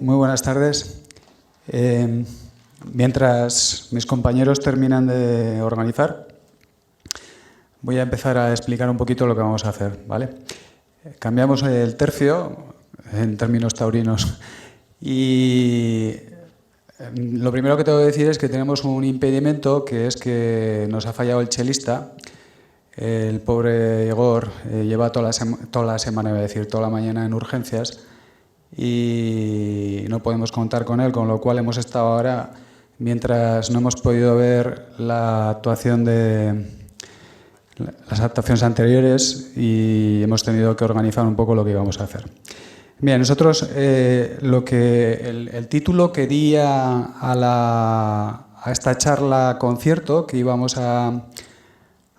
Muy buenas tardes. Mientras mis compañeros terminan de organizar, voy a empezar a explicar un poquito lo que vamos a hacer, ¿vale? Cambiamos el tercio en términos taurinos y lo primero que tengo que decir es que tenemos un impedimento, que es que nos ha fallado el chelista. El pobre Igor lleva toda la semana, iba a decir, toda la mañana en urgencias y no podemos contar con él, con lo cual hemos estado ahora, mientras no hemos podido ver las actuaciones anteriores, y hemos tenido que organizar un poco lo que íbamos a hacer. Bien, nosotros el título que di a esta charla concierto que íbamos a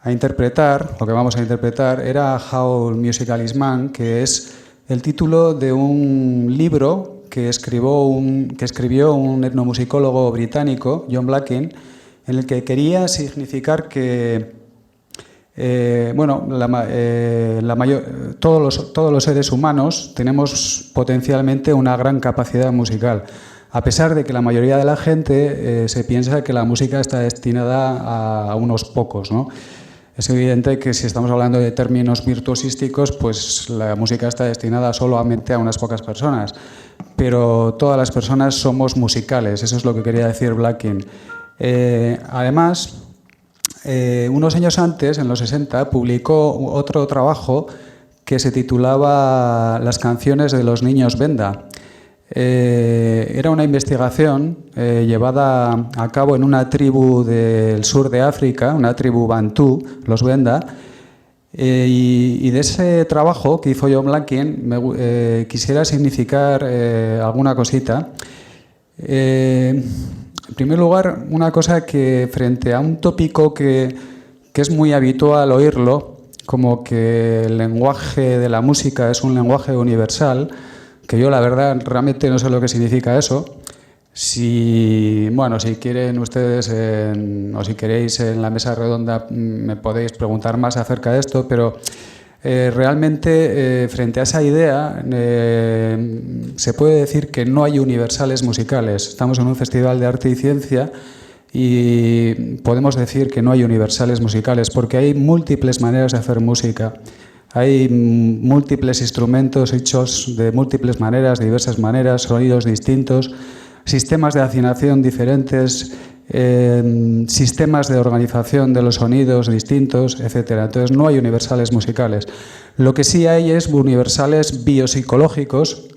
interpretar, lo que vamos a interpretar, era How Musical is Man, que es el título de un libro que escribió un etnomusicólogo británico, John Blacking, en el que quería significar que todos los seres humanos tenemos potencialmente una gran capacidad musical, a pesar de que la mayoría de la gente se piensa que la música está destinada a unos pocos, ¿no? Es evidente que si estamos hablando de términos virtuosísticos, pues la música está destinada solamente a unas pocas personas, pero todas las personas somos musicales, eso es lo que quería decir Blacking. Además, unos años antes, en los 60, publicó otro trabajo que se titulaba Las canciones de los niños Venda. Era una investigación llevada a cabo en una tribu del sur de África, una tribu bantú, los Venda, y de ese trabajo que hizo John Blacking quisiera significar alguna cosita. En primer lugar, una cosa que frente a un tópico que es muy habitual oírlo, como que el lenguaje de la música es un lenguaje universal, que yo la verdad realmente no sé lo que significa eso. Si quieren ustedes o si queréis en la mesa redonda me podéis preguntar más acerca de esto, pero realmente frente a esa idea se puede decir que no hay universales musicales. Estamos en un festival de arte y ciencia y podemos decir que no hay universales musicales porque hay múltiples maneras de hacer música. Hay múltiples instrumentos hechos de múltiples maneras, de diversas maneras, sonidos distintos, sistemas de afinación diferentes, sistemas de organización de los sonidos distintos, etc. Entonces no hay universales musicales. Lo que sí hay es universales biopsicológicos,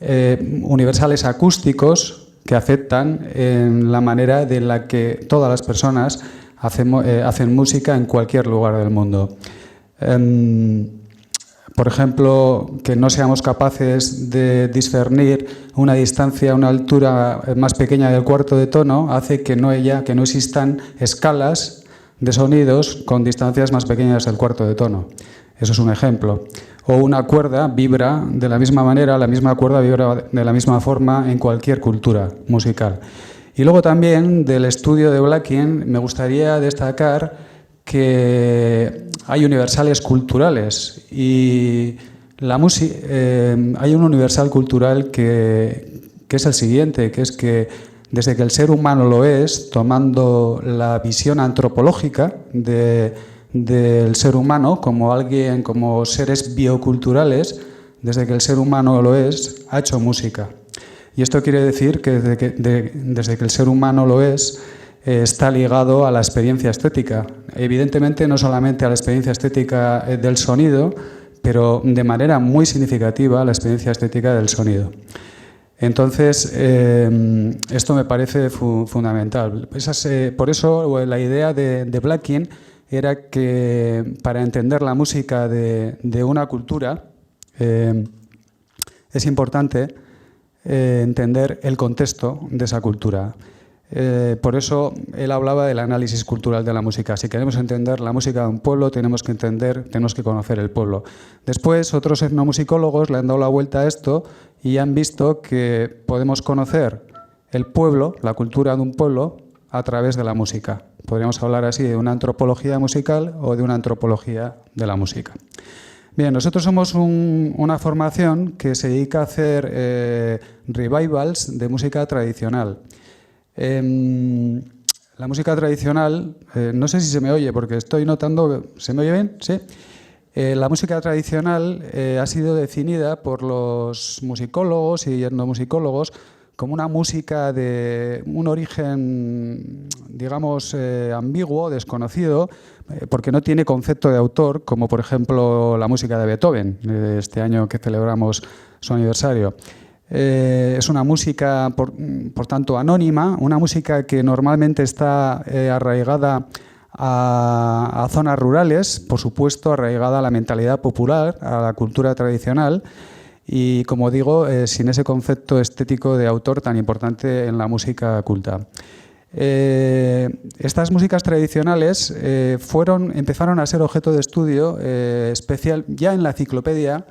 universales acústicos, que afectan en la manera de la que todas las personas hacen música en cualquier lugar del mundo. Por ejemplo, que no seamos capaces de discernir una distancia, una altura más pequeña del cuarto de tono, hace que no existan escalas de sonidos con distancias más pequeñas del cuarto de tono. Eso es un ejemplo. O una cuerda vibra de la misma manera, la misma cuerda vibra de la misma forma en cualquier cultura musical. Y luego también del estudio de Blacking me gustaría destacar que hay universales culturales y hay un universal cultural que es el siguiente, que es que desde que el ser humano lo es, tomando la visión antropológica del ser humano como seres bioculturales, desde que el ser humano lo es, ha hecho música. Y esto quiere decir que desde que el ser humano lo es, está ligado a la experiencia estética. Evidentemente no solamente a la experiencia estética del sonido, pero de manera muy significativa a la experiencia estética del sonido. Entonces, esto me parece fundamental. Por eso la idea de Blacking era que para entender la música de una cultura es importante entender el contexto de esa cultura. Por eso él hablaba del análisis cultural de la música. Si queremos entender la música de un pueblo, tenemos que conocer el pueblo. Después, otros etnomusicólogos le han dado la vuelta a esto y han visto que podemos conocer el pueblo, la cultura de un pueblo, a través de la música. Podríamos hablar así de una antropología musical o de una antropología de la música. Bien, nosotros somos una formación que se dedica a hacer revivals de música tradicional. La música tradicional, no sé si se me oye porque estoy notando, ¿se me oye bien? Sí. La música tradicional ha sido definida por los musicólogos y etnomusicólogos como una música de un origen, digamos, ambiguo, desconocido, porque no tiene concepto de autor, como por ejemplo la música de Beethoven, este año que celebramos su aniversario. Es una música, por tanto, anónima, una música que normalmente está arraigada a zonas rurales, por supuesto, arraigada a la mentalidad popular, a la cultura tradicional, y, como digo, sin ese concepto estético de autor tan importante en la música culta. Estas músicas tradicionales empezaron a ser objeto de estudio especial ya en la enciclopedia.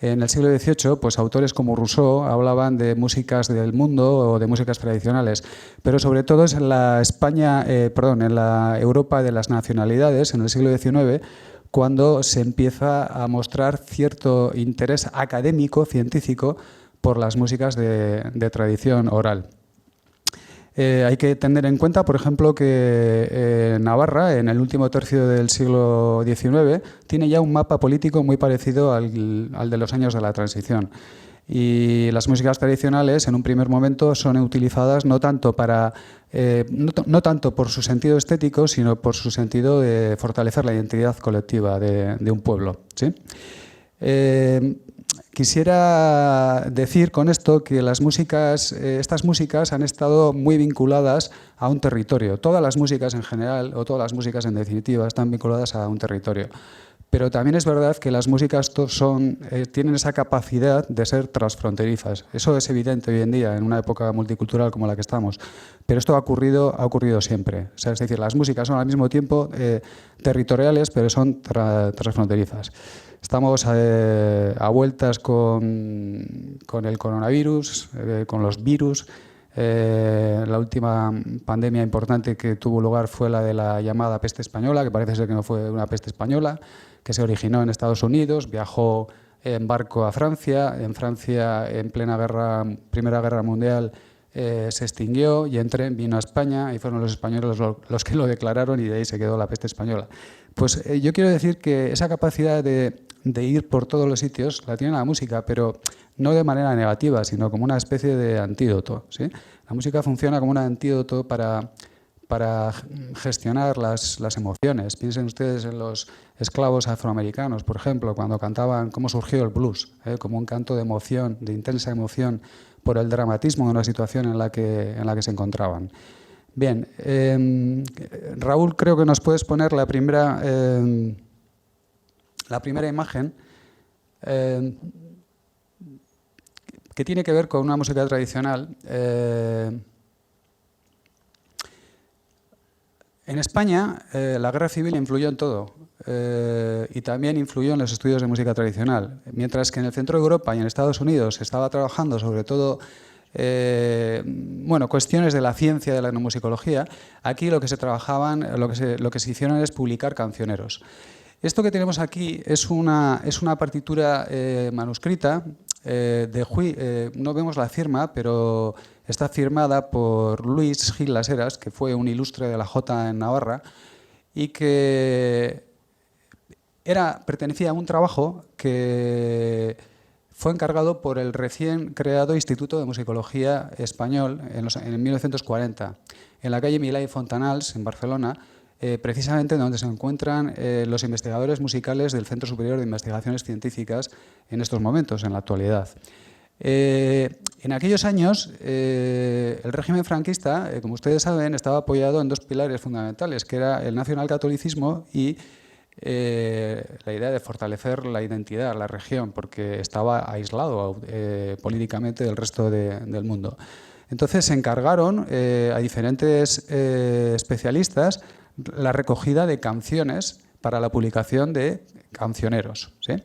En el siglo XVIII, pues autores como Rousseau hablaban de músicas del mundo o de músicas tradicionales, pero sobre todo es en la en la Europa de las nacionalidades, en el siglo XIX, cuando se empieza a mostrar cierto interés académico, científico, por las músicas de tradición oral. Hay que tener en cuenta, por ejemplo, que Navarra, en el último tercio del siglo XIX, tiene ya un mapa político muy parecido al de los años de la transición. Y las músicas tradicionales, en un primer momento, son utilizadas no tanto por su sentido estético, sino por su sentido de fortalecer la identidad colectiva de un pueblo, ¿sí? Quisiera decir con esto que estas músicas han estado muy vinculadas a un territorio. Todas las músicas en general, o todas las músicas en definitiva, están vinculadas a un territorio. Pero también es verdad que las músicas tienen esa capacidad de ser transfronterizas. Eso es evidente hoy en día, en una época multicultural como la que estamos. Pero esto ha ocurrido siempre. O sea, es decir, las músicas son al mismo tiempo territoriales, pero son transfronterizas. Estamos a vueltas con el coronavirus, con los virus. La última pandemia importante que tuvo lugar fue la de la llamada peste española, que parece ser que no fue una peste española, que se originó en Estados Unidos, viajó en barco a Francia. En Francia, en plena Primera Guerra Mundial, se extinguió y en tren vino a España y fueron los españoles los que lo declararon y de ahí se quedó la peste española. Pues yo quiero decir que esa capacidad de ir por todos los sitios la tiene la música, pero no de manera negativa, sino como una especie de antídoto, ¿sí? La música funciona como un antídoto para gestionar las emociones. Piensen ustedes en los esclavos afroamericanos, por ejemplo, cuando cantaban cómo surgió el blues, como un canto de emoción, de intensa emoción por el dramatismo de una situación en la que se encontraban. Bien, Raúl, creo que nos puedes poner la primera imagen, que tiene que ver con una música tradicional. En España, la guerra civil influyó en todo y también influyó en los estudios de música tradicional. Mientras que en el centro de Europa y en Estados Unidos se estaba trabajando sobre todo cuestiones de la ciencia de la etnomusicología, aquí lo que se hicieron es publicar cancioneros. Esto que tenemos aquí es una partitura manuscrita no vemos la firma, pero está firmada por Luis Gil Las Heras, que fue un ilustre de la jota en Navarra y que pertenecía a un trabajo que fue encargado por el recién creado Instituto de Musicología Español en 1940, en la calle Milà i Fontanals, en Barcelona, precisamente donde se encuentran los investigadores musicales del Centro Superior de Investigaciones Científicas en estos momentos, en la actualidad. En aquellos años, el régimen franquista, como ustedes saben, estaba apoyado en dos pilares fundamentales, que era el nacionalcatolicismo y la idea de fortalecer la identidad, la región, porque estaba aislado políticamente del resto del mundo. Entonces se encargaron a diferentes especialistas la recogida de canciones para la publicación de cancioneros, ¿sí?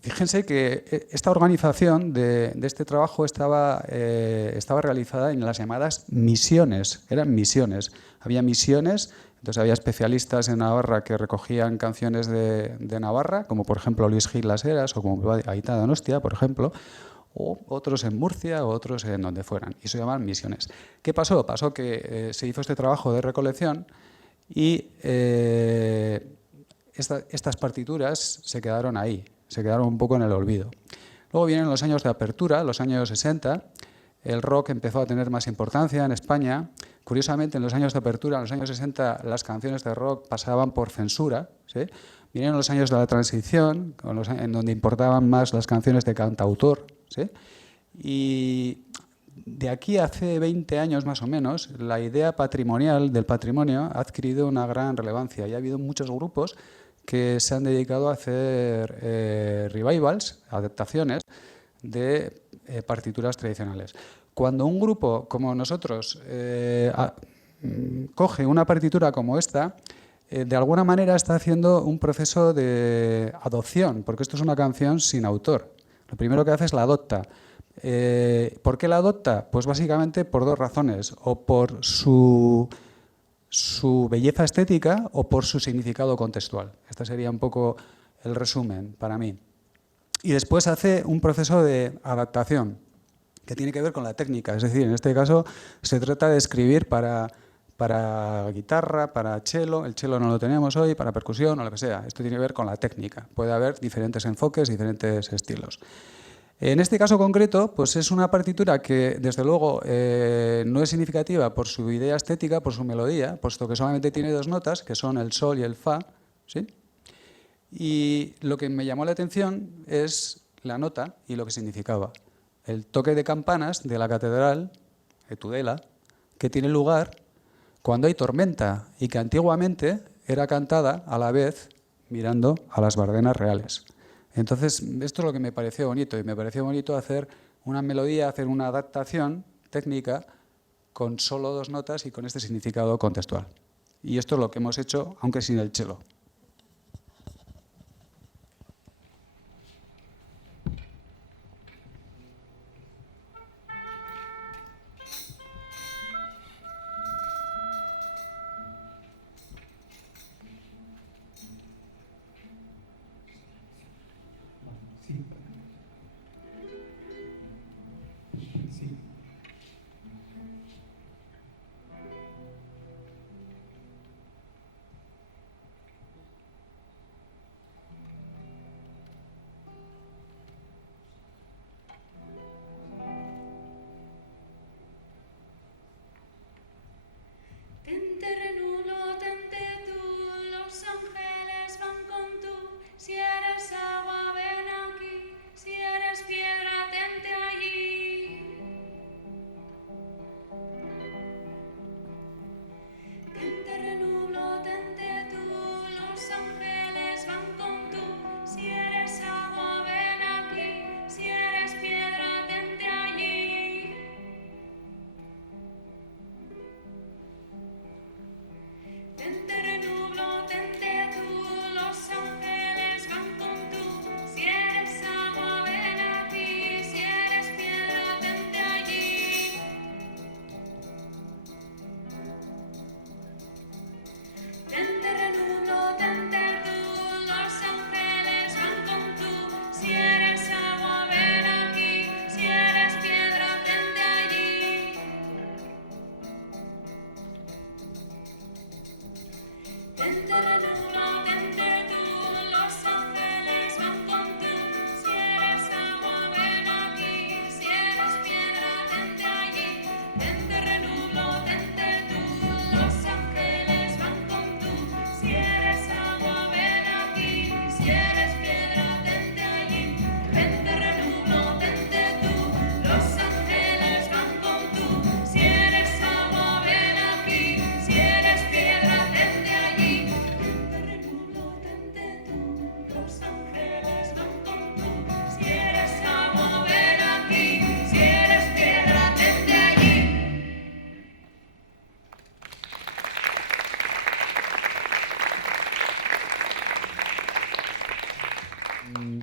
Fíjense que esta organización de este trabajo estaba realizada en las llamadas misiones. Eran misiones. Había misiones Entonces había especialistas en Navarra que recogían canciones de Navarra, como por ejemplo Luis Gil Las Heras o como Aita Donostia, por ejemplo, o otros en Murcia o otros en donde fueran. Y se llaman misiones. ¿Qué pasó? Pasó que se hizo este trabajo de recolección y estas partituras se quedaron ahí, se quedaron un poco en el olvido. Luego vienen los años de apertura, los años 60. El rock empezó a tener más importancia en España. Curiosamente, en los años de apertura, en los años 60, las canciones de rock pasaban por censura, ¿sí? Vinieron los años de la transición, en donde importaban más las canciones de cantautor, ¿sí? Y de aquí a hace 20 años más o menos, la idea patrimonial del patrimonio ha adquirido una gran relevancia y ha habido muchos grupos que se han dedicado a hacer revivals, adaptaciones de partituras tradicionales. Cuando un grupo como nosotros coge una partitura como esta, de alguna manera está haciendo un proceso de adopción, porque esto es una canción sin autor. Lo primero que hace es la adopta. ¿Por qué la adopta? Pues básicamente por dos razones, o por su belleza estética o por su significado contextual. Este sería un poco el resumen para mí. Y después hace un proceso de adaptación que tiene que ver con la técnica. Es decir, en este caso se trata de escribir para guitarra, para cello. El cello no lo tenemos hoy, para percusión o lo que sea. Esto tiene que ver con la técnica. Puede haber diferentes enfoques, diferentes estilos. En este caso concreto, pues es una partitura que, desde luego, no es significativa por su idea estética, por su melodía, puesto que solamente tiene dos notas, que son el sol y el fa, ¿sí? Y lo que me llamó la atención es la nota y lo que significaba. El toque de campanas de la catedral de Tudela, que tiene lugar cuando hay tormenta y que antiguamente era cantada a la vez mirando a las Bardenas reales. Entonces, esto es lo que me pareció bonito, y me pareció bonito hacer una melodía, hacer una adaptación técnica con solo dos notas y con este significado contextual. Y esto es lo que hemos hecho, aunque sin el cello.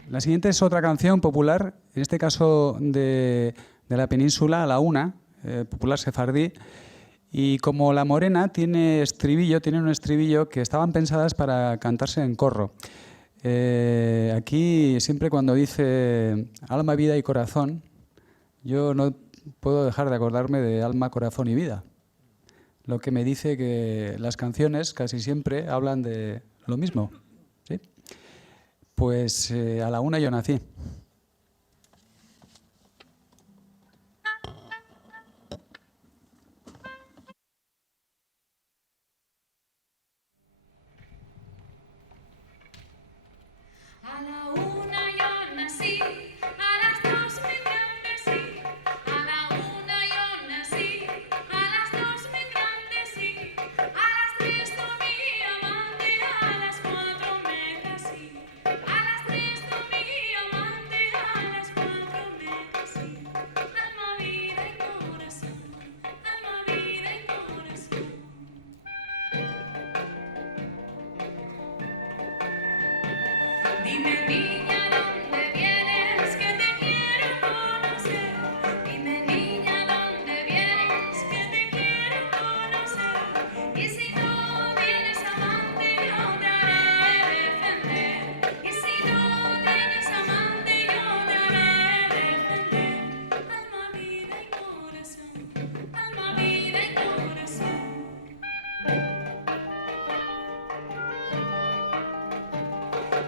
La siguiente es otra canción popular, en este caso de la península, la Una, popular sefardí, Y como La Morena tiene un estribillo que estaban pensadas para cantarse en corro. Aquí siempre cuando dice alma, vida y corazón, yo no puedo dejar de acordarme de alma, corazón y vida. Lo que me dice que las canciones casi siempre hablan de lo mismo, ¿sí? Pues a la una yo nací. A la una yo nací, a las dos me engrandecí. A la una yo nací, a las dos me engrandecí. A las tres tomé amante, a las cuatro me casé. A las tres tomé amante, a las cuatro me casé. Alma, vida y corazón, alma, vida y corazón. Dime, niña, ¿dónde vienes? Que te quiero conocer. Dime, niña, ¿dónde vienes? Que te quiero conocer. Y si no tienes amante, yo te haré defender. Y si no tienes amante, yo te haré defender. Alma, vida y corazón, alma, vida y corazón.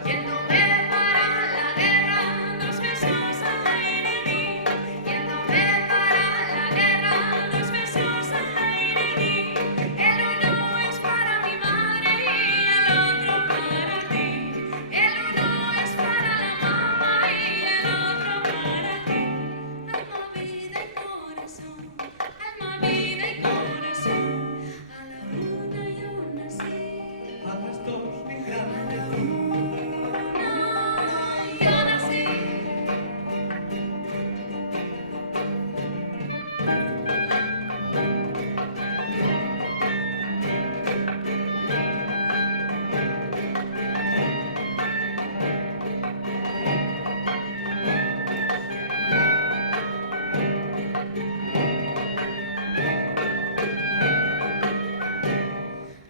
Yéndome para la guerra, dos besos al aire di. Yéndome para la guerra, dos besos al aire di. El uno es para mi madre y el otro para ti. El uno es para la mamá y el otro para ti. Alma, vida y corazón, alma, vida y corazón. A la una yo nací. A las dos me engrandecí. Yo nací.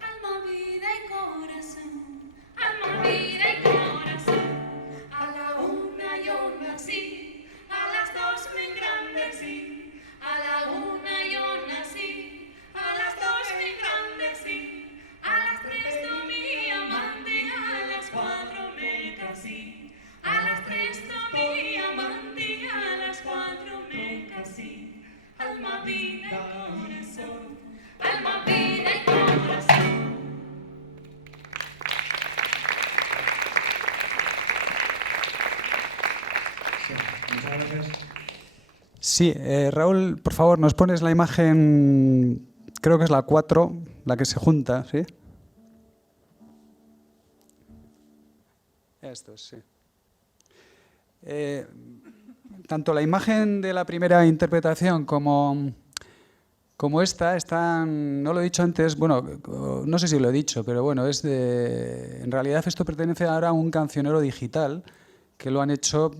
Alma, vida y corazón, alma, vida y corazón. A la una yo nací, a las dos me engrandecí. A la una yo nací, a las dos me engrandecí. A las tres tomé amante, a las cuatro me casé. A las tres tomé amante, a las cuatro me casé. Alma, vida y corazón, alma, vida y corazón. Muchas gracias. Sí, Raúl, por favor, nos pones la imagen, creo que es la 4, la que se junta, ¿sí? Esto, sí. Tanto la imagen de la primera interpretación como esta están, no lo he dicho antes, bueno, no sé si lo he dicho, pero bueno, en realidad esto pertenece ahora a un cancionero digital que lo han hecho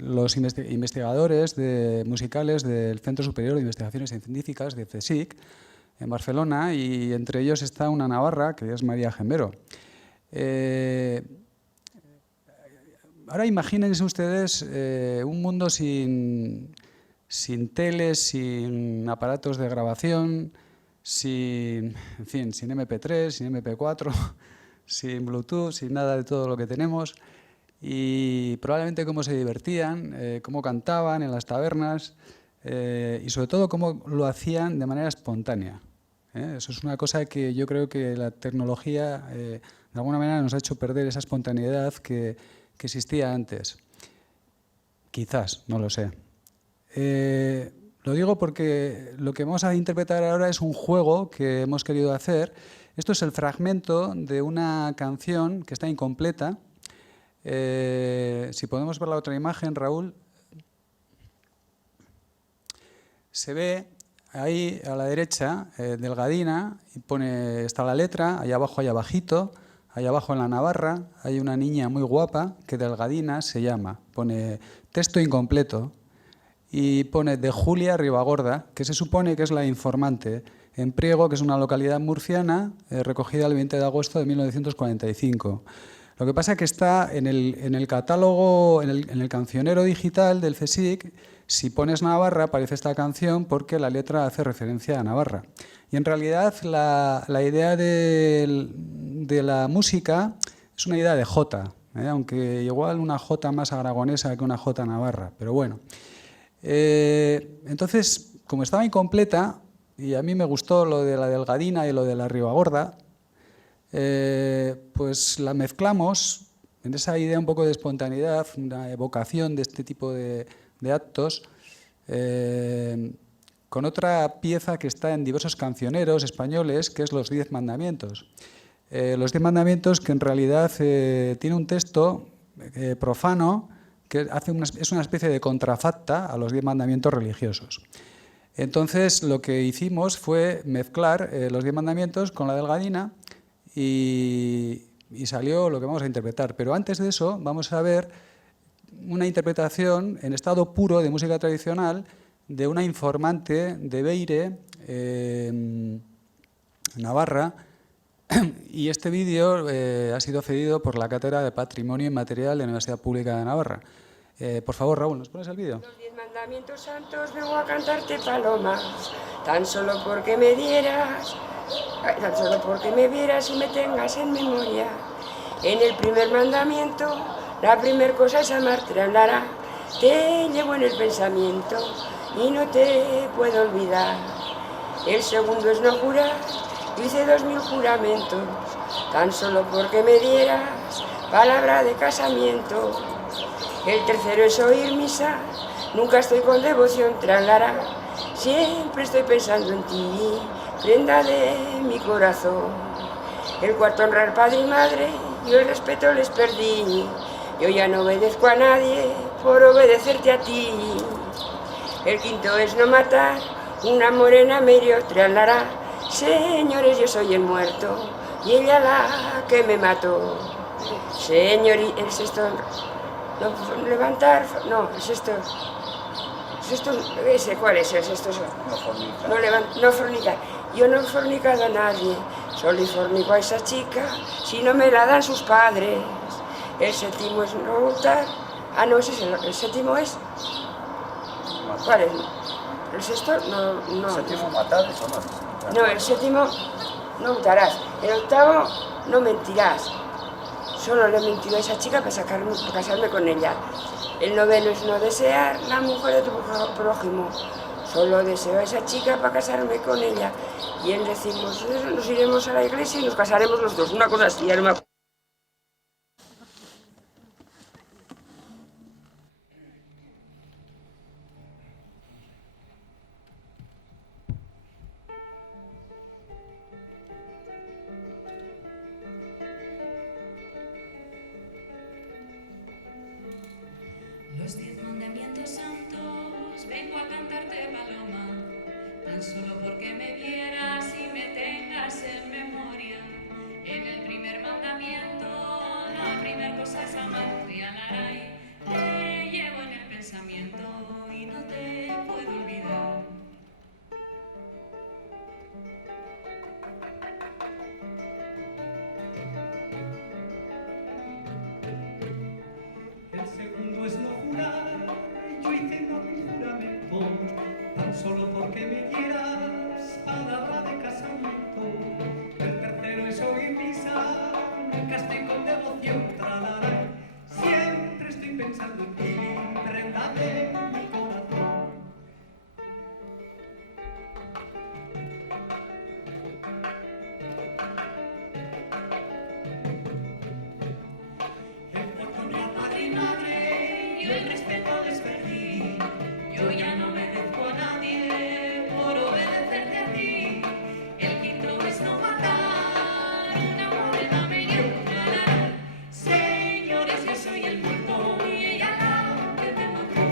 los investigadores musicales del Centro Superior de Investigaciones Científicas de CSIC en Barcelona, y entre ellos está una navarra que es María Gembero. Ahora imagínense ustedes un mundo sin teles, sin aparatos de grabación, sin MP3, sin MP4, sin Bluetooth, sin nada de todo lo que tenemos. Y probablemente cómo se divertían, cómo cantaban en las tabernas y sobre todo cómo lo hacían de manera espontánea. Eso es una cosa que yo creo que la tecnología de alguna manera nos ha hecho perder esa espontaneidad que existía antes. Quizás, no lo sé. Lo digo porque lo que vamos a interpretar ahora es un juego que hemos querido hacer. Esto es el fragmento de una canción que está incompleta. Si podemos ver la otra imagen, Raúl. Se ve ahí a la derecha, delgadina, y está la letra, ahí abajo, ahí abajito, ahí abajo en la navarra, hay una niña muy guapa que delgadina se llama. Pone texto incompleto y pone de Julia Ribagorda, que se supone que es la informante. en Priego, que es una localidad murciana, recogida el 20 de agosto de 1945. Lo que pasa es que está en el catálogo, en el cancionero digital del CSIC. Si pones Navarra aparece esta canción porque la letra hace referencia a Navarra. Y en realidad la idea de la música es una idea de jota, aunque igual una jota más aragonesa que una jota navarra, pero bueno. Entonces, como estaba incompleta, y a mí me gustó lo de la Delgadina y lo de la Ribagorda, pues la mezclamos en esa idea un poco de espontaneidad, una evocación de este tipo de actos, con otra pieza que está en diversos cancioneros españoles, que es Los 10 Mandamientos. Los 10 Mandamientos, que en realidad tiene un texto profano que es una especie de contrafacta a los 10 mandamientos religiosos. Entonces, lo que hicimos fue mezclar los 10 mandamientos con la Delgadina y salió lo que vamos a interpretar. Pero antes de eso, vamos a ver una interpretación en estado puro de música tradicional de una informante de Beire, Navarra, y este vídeo ha sido cedido por la Cátedra de Patrimonio Inmaterial de la Universidad Pública de Navarra. Por favor, Raúl, ¿nos pones el vídeo? Los 10 mandamientos santos vengo a cantarte palomas, tan solo porque me dieras, tan solo porque me vieras y me tengas en memoria. En el primer mandamiento, la primer cosa es amarte, Lara. Te llevo en el pensamiento y no te puedo olvidar. El segundo es no jurar, hice 2000 juramentos, tan solo porque me dieras palabra de casamiento. El tercero es oír misa, nunca estoy con devoción, tralara. Siempre estoy pensando en ti, prenda de mi corazón. El cuarto, honrar padre y madre, yo el respeto les perdí. Yo ya no obedezco a nadie por obedecerte a ti. El quinto es no matar, una morena me hirió, tralara. Señores, yo soy el muerto y ella la que me mató. Señor, y el sexto, no levantar, no, el sexto, ese, ¿cuál es el sexto? No fornicar. Yo no he fornicado a nadie, solo he fornico a esa chica si no me la dan sus padres. El séptimo es no hurtar. Ah, no, ese es el séptimo es. ¿Cuál es? El sexto, no. ¿El séptimo matar eso no? No, el séptimo no hurtarás. El octavo no mentirás. Solo le he mentido a esa chica para casarme con ella. El noveno es no desear la mujer de tu prójimo. Solo deseo a esa chica para casarme con ella. Y el décimo, nos iremos a la iglesia y nos casaremos los dos. Una cosa así, ya no me acuerdo. Los 10 mandamientos santos vengo a cantarte paloma, tan solo porque me vieras y me tengas en memoria. En el primer mandamiento, la primera cosa es amarte, Anaray. Te llevo en el pensamiento y no te puedo olvidar. El segundo es no jurar, yo hice 9000 juramentos, tan solo porque me dieras palabra de casamiento. El tercero es oír misa, nunca estoy con devoción, tralaré. Siempre estoy pensando en ti, prenda de mi corazón. Yo el respeto les perdí, yo ya no obedezco a nadie por obedecerte a ti. El quinto es no matar, una morena me dio tralar. Señores, yo soy el muerto y ella la que me mató.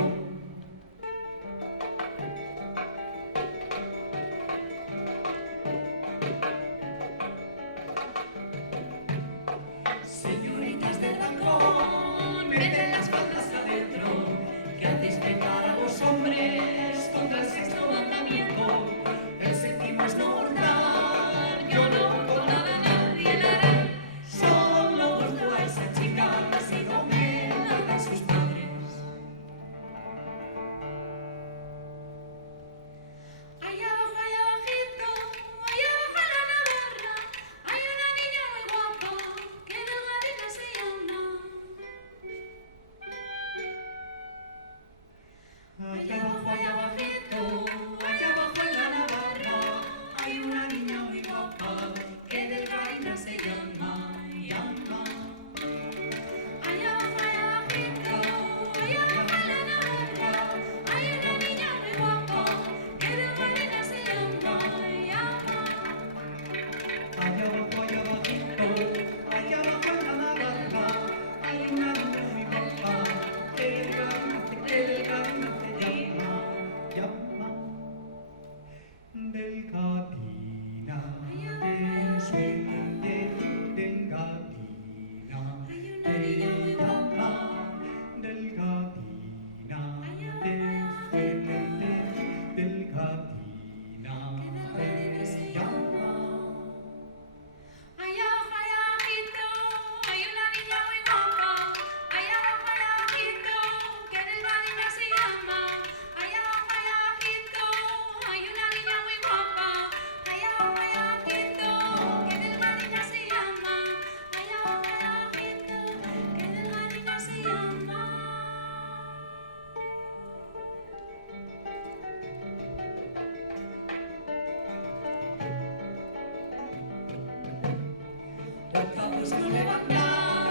Señoritas del balcón, meten las faldas adentro. No levantar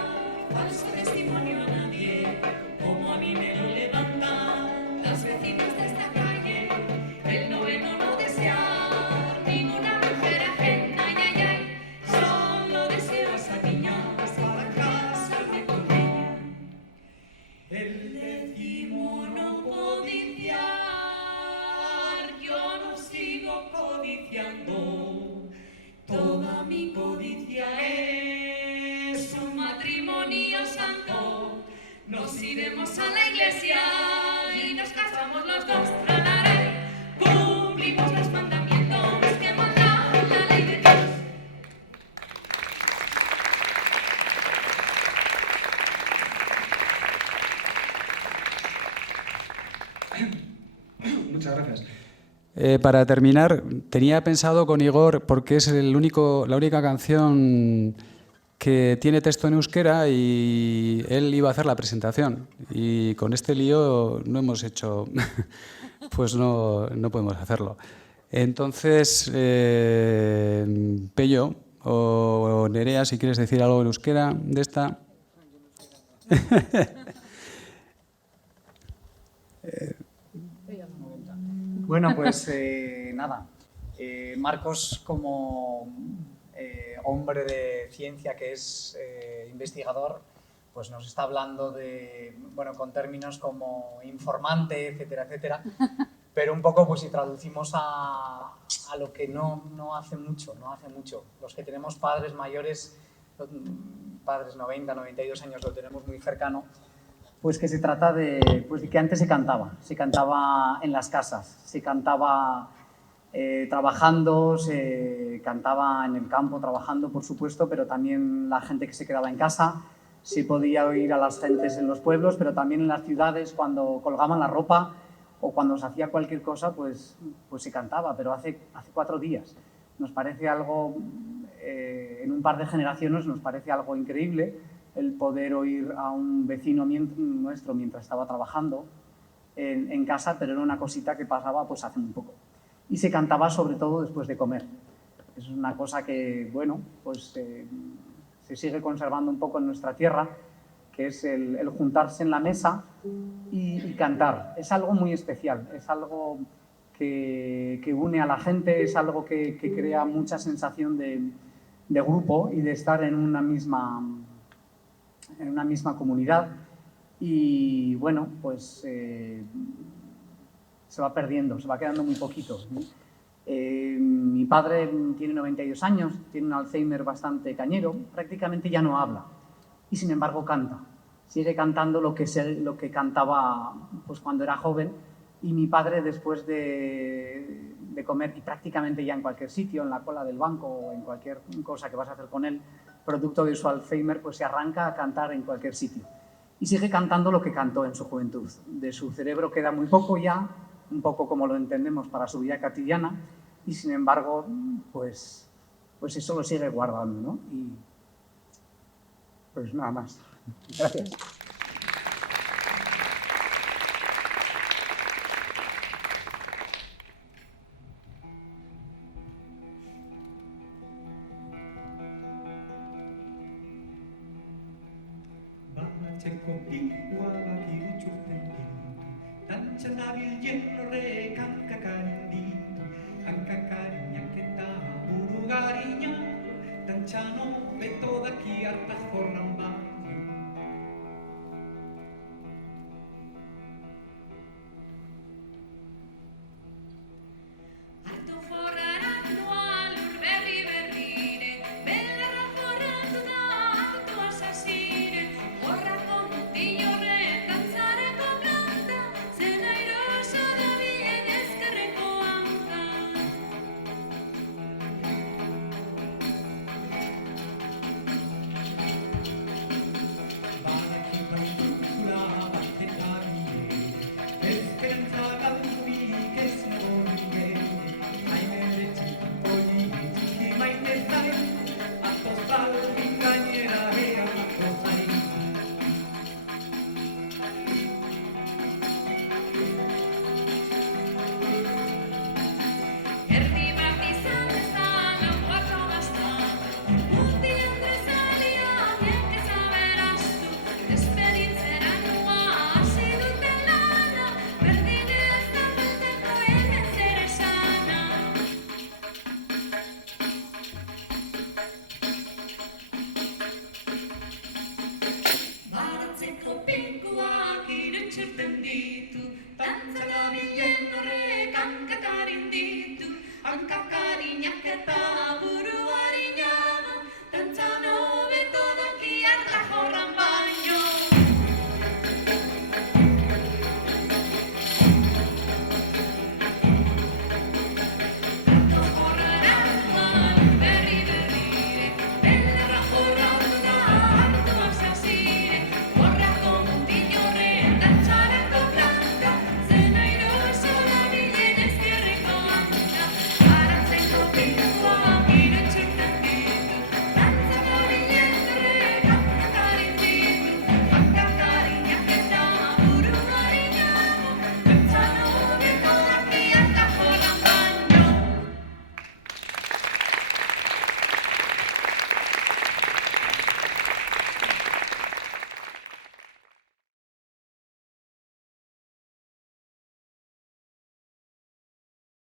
falso testimonio a nadie, como a mí me lo levantan las vecinas de esta calle. El noveno no desear ninguna mujer ajena, ay, ay, ay, solo deseo a esa niña para casarme con ella. El décimo no codiciar, yo no sigo codiciando, toda mi codicia es un matrimonio santo. Nos iremos a la iglesia y nos casamos los dos. Tralaré, cumplimos los mandamientos que manda la ley de Dios. Muchas gracias. Para terminar, tenía pensado con Igor, porque es la única canción que tiene texto en euskera y él iba a hacer la presentación. Y con este lío no hemos hecho, pues no podemos hacerlo. Entonces, Pello o Nerea, si quieres decir algo en euskera de esta. Bueno, pues nada. Marcos, como hombre de ciencia que es investigador, pues nos está hablando de, bueno, con términos como informante, etcétera, etcétera. Pero un poco, pues si traducimos a lo que no hace mucho, los que tenemos padres mayores, padres 90, 92 años, lo tenemos muy cercano, pues que se trata de, pues de que antes se cantaba en las casas, se cantaba trabajando, se cantaba en el campo trabajando, por supuesto, pero también la gente que se quedaba en casa, se podía oír a las gentes en los pueblos, pero también en las ciudades cuando colgaban la ropa o cuando se hacía cualquier cosa, pues se cantaba, pero hace 4 días. Nos parece algo, en un par de generaciones nos parece algo increíble el poder oír a un vecino nuestro mientras estaba trabajando en casa, pero era una cosita que pasaba pues hace muy poco. Y se cantaba sobre todo después de comer. Es una cosa que, bueno, pues se sigue conservando un poco en nuestra tierra, que es el juntarse en la mesa y cantar. Es algo muy especial, es algo que une a la gente, es algo que crea mucha sensación de grupo y de estar en una misma comunidad. Y bueno, pues se va perdiendo, se va quedando muy poquito. Mi padre tiene 92 años, tiene un Alzheimer bastante cañero, prácticamente ya no habla y sin embargo canta. Sigue cantando lo que cantaba pues, cuando era joven, y mi padre después de comer, y prácticamente ya en cualquier sitio, en la cola del banco o en cualquier cosa que vas a hacer con él, producto de su Alzheimer, pues se arranca a cantar en cualquier sitio. Y sigue cantando lo que cantó en su juventud. De su cerebro queda muy poco ya, un poco como lo entendemos para su vida cotidiana, y sin embargo, pues eso lo sigue guardando, ¿no? Y pues nada más. Gracias. Batzeko pikua bakiru txurten ditu, dantzan dabil jenore kankakarin ditu, kankakarinak eta burugarinak, dantzano beto daki hartaz jorran bat.